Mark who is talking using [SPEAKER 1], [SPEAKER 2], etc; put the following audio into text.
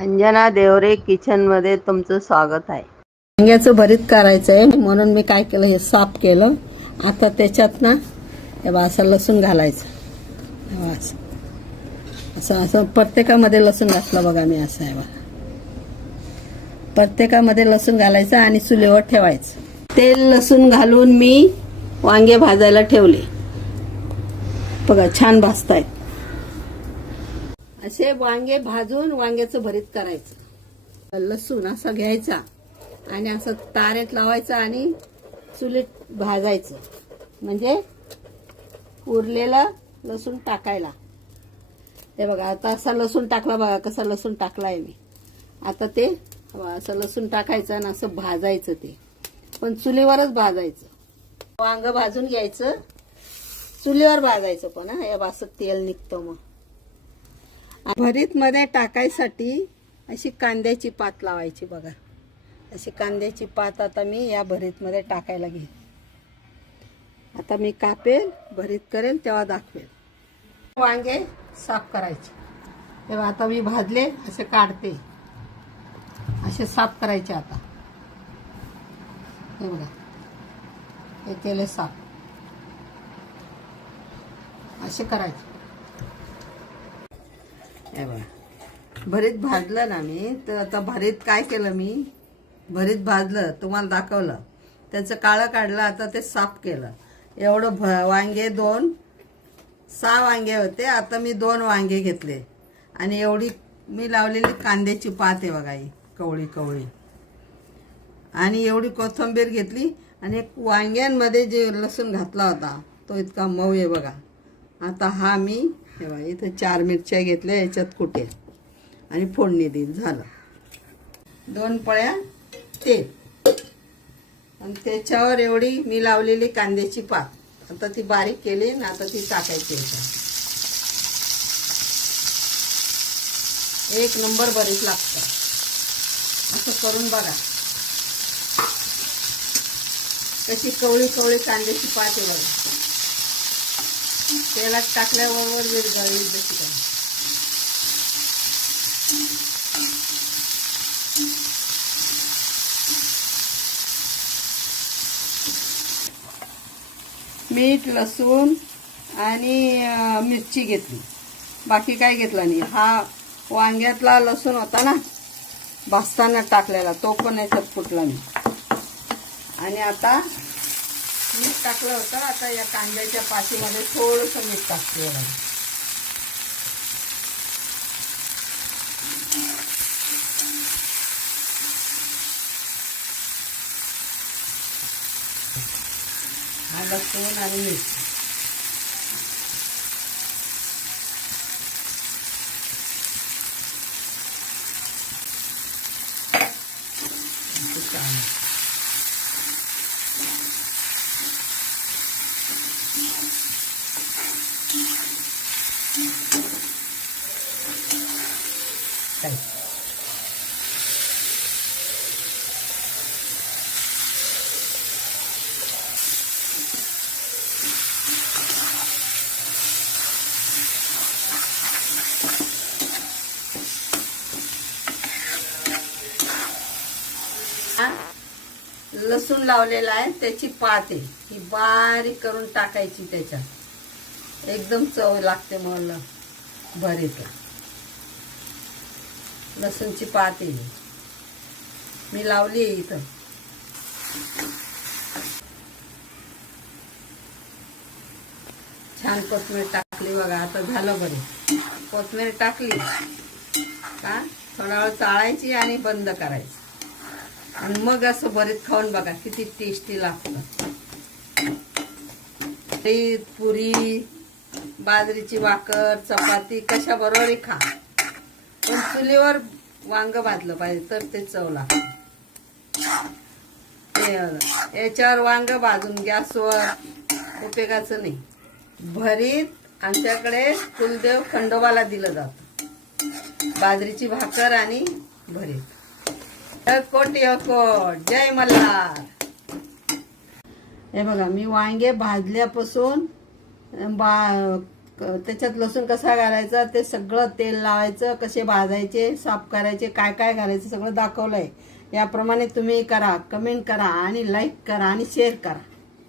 [SPEAKER 1] अंजना देवरे किचनमध्ये तुमचं स्वागत आहे.
[SPEAKER 2] वांग्याचं भरीत करायचं आहे म्हणून मी काय केलं हे साफ केलं. आता त्याच्यात ना हे बघा असं लसूण घालायचं. असं. असं असं प्रत्येकामध्ये लसूण घातलं बघा मी असं आहे बघा. प्रत्येकामध्ये लसूण घालायचं आणि चुलीवर ठेवायचं. तेल लसूण घालून मी वांगे भाजायला ठेवले. बघा छान भाजतायत. असे वांगे भाजून वांग्याचं भरीत करायचं. लसूण असा घ्यायचा आणि असं तारेत लावायचं आणि चुलीत भाजायचं. म्हणजे उरलेला लसूण टाकायला. हे बघा आता असा लसूण टाकला बघा कसा लसूण टाकलाय मी. आता ते असं लसूण टाकायचं आणि असं भाजायचं ते. पण चुलीवरच भाजायचं. वांग भाजून घ्यायचं. चुलीवर भाजायचं पण हा हे असं तेल निघतं मग. भरीत मध्ये टाकायसाठी अशी कांद्याची पात लावायची बघा. अशी कांद्याची पात आता मी या भरीतमध्ये टाकायला घेईन. आता मी कापेल भरीत करेल तेव्हा दाखवेल. वांगे साफ करायचे. तेव्हा आता मी भाजले असे काढते. असे साफ करायचे आता. हे बघा. हे केले साफ. असे करायचे. बघा. भरीत भाजलं ना मी तर आता भरीत काय केलं मी? भरीत भाजलं तुम्हाला दाखवलं. त्याचं काळं काढलं आता ते साफ केलं. एवढं भ वांगे दोन सहा वांगे होते आता मी दोन वांगे घेतले. आणि एवढी मी लावलेली कांद्याची पात आहे बघा ही कवळी कवळी. आणि एवढी कोथिंबीर घेतली आणि एक वांग्यांमध्ये जे लसूण घातला होता तो इतका मऊ आहे बघा. आता हा मी हे बघा इथं चार मिरच्या घेतल्या याच्यात कुठे? आणि फोडणी देईन झालं. दोन पळ्या तेल आणि त्याच्यावर एवढी मी लावलेली कांद्याची पात. आता ती बारीक केली ना आता ती टाकायची एक नंबर बरीच लागतं. असं करून बघा. कशी कवळी कवळी कांद्याची पात आहे बघा. तेलात टाकल्याबरोबर विरघळली जशी काय मीठ लसूण आणि मिरची घेतली. बाकी काय घेतला नाही. हा वांग्यातला लसूण होता ना भाजताना टाकलेला तो पण याच्यात फुटला नाही. आणि आता मीठ टाकलं होतं. आता या कांद्याच्या पातीमध्ये थोडंसं मीठ टाकते बघा. लसूण आणि मीठ. असं Thank you. लसूण लावलेला आहे त्याची पाते ही बारीक करून टाकायची त्याच्यात. एकदम चव लागते मला. भरीतला लसूणची पाते मी लावली आहे इथं. छान कोथमीर टाकली बघा आता झालं बरे. कोथमीर टाकली. का? थोडा वेळ चाळायची आणि बंद करायची. आणि मग असं भरीत खाऊन बघा किती टेस्टी लागतं. ते पुरी बाजरीची भाकर चपाती कशा बरोबर खा. पण चुलीवर वांग भाजलं पाहिजे तर ते चव लागतं. याच्यावर वांग भाजून गॅसवर उपयोगाचं नाही. भरीत आमच्याकडे कुलदेव खंडोबाला दिलं जातं. बाजरीची भाकर आणि भरीत. कोट हो कोट जय मल्हार. हे बघा मी वांगे भाजल्यापासून बा त्याच्यात लसूण कसा घालायचा ते सगळं तेल लावायचं कसे भाजायचे साफ करायचे काय काय घालायचं सगळं दाखवलंय. याप्रमाणे तुम्ही करा कमेंट करा आणि लाईक करा आणि शेअर करा.